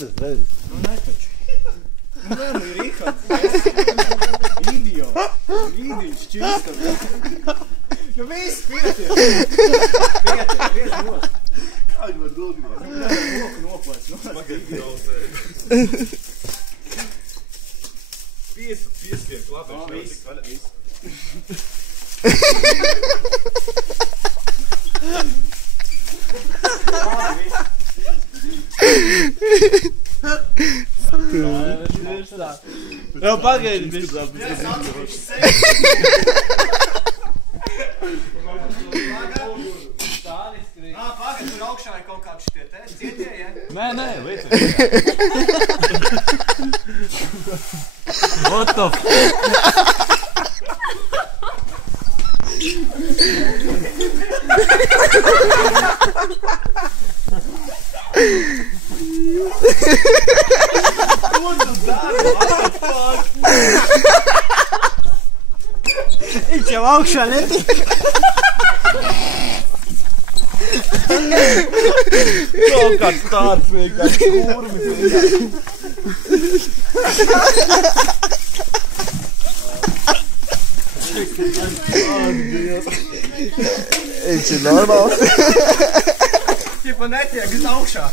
Redz. Nu netaču. Nu vēl ir Rihards. Idiot. Īdiņš čīstas. Nu viss, pieties. Pieties, griez nost. Kā viņi var dogriez? Nu nevar roku noplēc. Pagaidu jausē. Piesiek labi. No, viss. Jau pagaidi, bišķi. Pagaid, tur augšā ir kaut kāds šitie te cietie, ja? Nē, liec. What the f... Viņš jau augšā netik. Kaut kāds tāds vienkārši kurvis. Viņš ir normāls. Tipa netiek uz augšā.